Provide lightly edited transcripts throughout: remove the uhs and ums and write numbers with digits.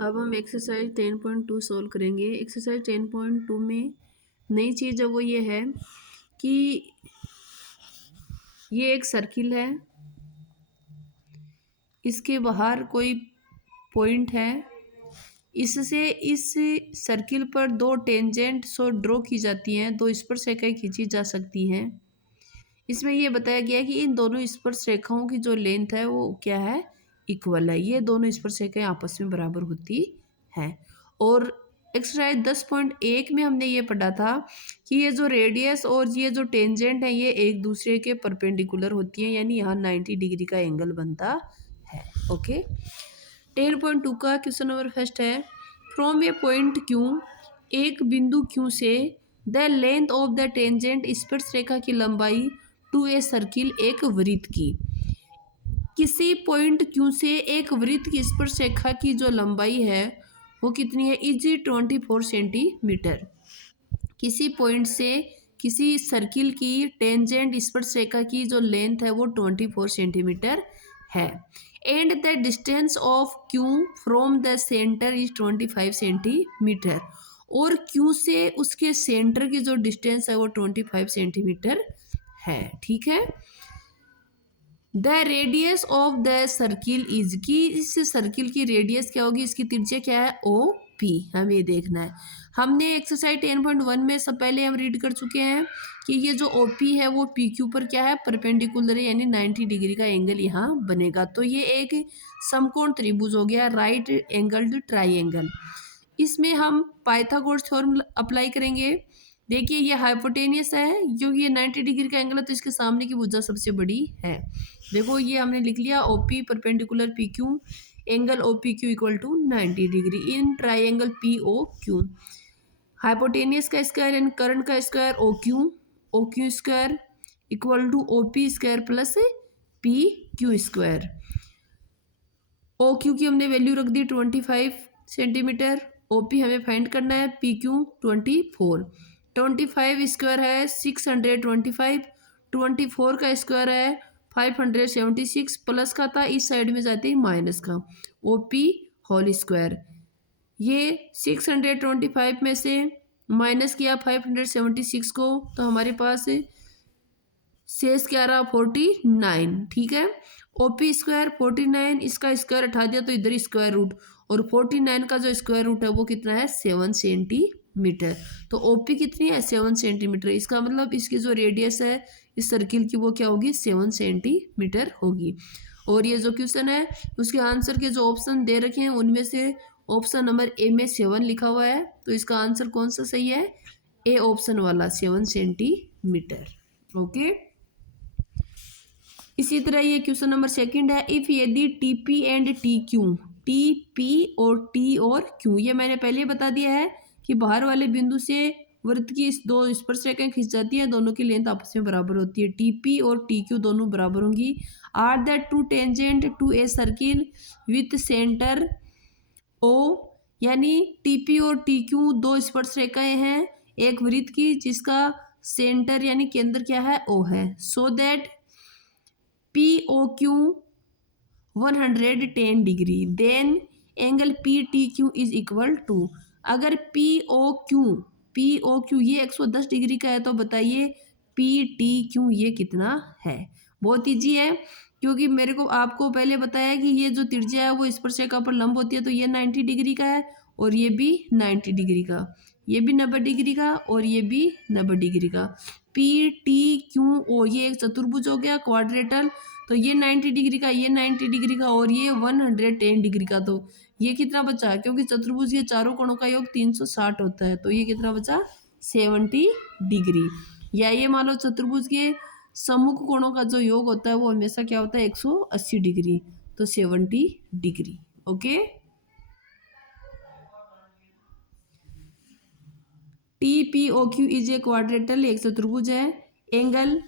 अब हम exercise 10.2 solve करेंगे। एक्सरसाइज 10.2 में नई चीज़ है वो ये है कि ये एक सर्किल है, इसके बाहर कोई पॉइंट है, इससे इस सर्किल पर दो टेंजेंट ड्रॉ की जाती हैं, दो स्पर्शरेखाएं खींची जा सकती हैं। इसमें यह बताया गया है कि इन दोनों स्पर्शरेखाओं की जो लेंथ है वो क्या है, इक्वल है। ये दोनों स्पर्शरेखाएं आपस में बराबर होती हैं। और एक्सरसाइज 10.1 में हमने ये पढ़ा था कि ये जो रेडियस और ये जो टेंजेंट है ये एक दूसरे के परपेंडिकुलर होती हैं, यानी यहाँ 90 डिग्री का एंगल बनता है। ओके, 10.2 का क्वेश्चन नंबर फर्स्ट है, फ्रॉम ए पॉइंट क्यू, एक बिंदु क्यू से the length of the tangent, स्पर्शरेखा की लंबाई, टू ए सर्किल, एक वृत्त की। किसी पॉइंट क्यू से एक वृत्त की स्पर्शरेखा की जो लंबाई है वो कितनी है, इज 24 सेंटीमीटर। किसी पॉइंट से किसी सर्किल की टेंजेंट स्पर्शरेखा की जो लेंथ है वो 24 सेंटीमीटर है। And the distance of Q from the centre is 25 centimetre. और क्यू से उसके सेंटर की जो डिस्टेंस है वो 25 सेंटीमीटर है। ठीक है, the radius of the circle is, की इस सर्किल की रेडियस क्या होगी, इसकी त्रिज्या क्या है, ओ पी। हमें ये देखना है। हमने एक्सरसाइज 10.1 में सब पहले हम रीड कर चुके हैं कि ये जो ओ पी है वो पी क्यू पर क्या है, परपेंडिकुलर है, यानी 90 डिग्री का एंगल यहाँ बनेगा। तो ये एक समकोण त्रिभुज हो गया, राइट एंगल्ड ट्राइंगल। इसमें हम पाइथागोरस थ्योरम अप्लाई करेंगे। देखिए ये हाइपोटेनियस है, क्योंकि ये 90 डिग्री का एंगल है तो इसके सामने की भुजा सबसे बड़ी है। देखो ये हमने लिख लिया, OP perpendicular P Q, angle O P Q equal to 90 degree in triangle P O Q. Hypotenuse का स्क्वायर एंड करंट का square O Q square equal to O P square plus P Q square. O Q की हमने value रख दी 25 centimeter, O P हमें find करना है, पी क्यू 24। 25 स्क्वायर है 625, 24 का स्क्वायर है 576, प्लस का था इस साइड में जाते ही माइनस का, ओ पी होल स्क्वायर। ये 625 में से माइनस किया 576 को, तो हमारे पास शेष क्या रहा, 49। ठीक है, ओपी स्क्वायर 49, इसका स्क्वायर हटा दिया तो इधर स्क्वायर रूट, और 49 का जो स्क्वायर रूट है वो कितना है, 7 सेंटीमीटर। तो ओपी कितनी है, 7 सेंटीमीटर। इसका मतलब इसकी जो रेडियस है इस सर्किल की वो क्या होगी, 7 सेंटीमीटर होगी। और ये जो क्वेश्चन है उसके आंसर के जो ऑप्शन दे रखे हैं उनमें से ऑप्शन नंबर ए में 7 लिखा हुआ है, तो इसका आंसर कौन सा सही है, ए ऑप्शन वाला 7 सेंटीमीटर। ओके, इसी तरह ये क्वेश्चन नंबर सेकंड है, इफ यदि T P and T Q, T P और टी और क्यू, ये मैंने पहले बता दिया है कि बाहर वाले बिंदु से वृत्त की दो स्पर्शरेखाएं खींच जाती हैं, दोनों की लेंथ आपस में बराबर होती है, टी पी और टी क्यू दोनों बराबर होंगी। Are that two tangent to a circle with centre O, यानी टी पी और टी क्यू दो स्पर्शरेखाएं हैं एक वृत्त की जिसका सेंटर यानी केंद्र क्या है, ओ है। So that P O Q 110 degree, then angle P T Q is equal to, अगर पी ओ क्यू ये 110 डिग्री का है तो बताइए पी टी क्यू ये कितना है। बहुत ईजी है, क्योंकि मेरे को आपको पहले बताया कि ये जो त्रिज्या है वो स्पर्शरेखा पर लंब होती है, तो ये 90 डिग्री का है और ये भी 90 डिग्री का, ये भी 90 डिग्री का और ये भी 90 डिग्री का। पी टी क्यू ओ ये एक चतुर्भुज हो गया, क्वाड्रेटल, तो ये 90 डिग्री का, ये 90 डिग्री का और ये 110 डिग्री का। तो ये कितना बचा, क्योंकि चतुर्भुज के चारों कोणों का योग 360 होता है, तो ये कितना बचा, 70 डिग्री। या ये मान लो चतुर्भुज के सम्मुख कोणों का जो योग होता है वो हमेशा क्या होता है, 180 डिग्री, तो 70 degree. Okay, T P O Q is a quadrilateral, एक चतुर्भुज है। एंगल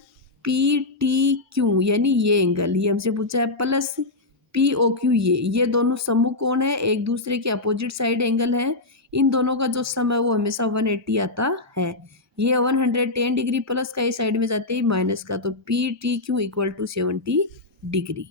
पी टी क्यू यानी ये एंगल, ये हमसे पूछा है, प्लस पी ओ क्यू ये दोनों सम्मुख कोण है, एक दूसरे के अपोजिट साइड एंगल है। इन दोनों का जो सम है वो हमेशा 180 आता है। ये 110 डिग्री प्लस का इस साइड में जाते ही माइनस का, तो P T Q equal to 70 degree.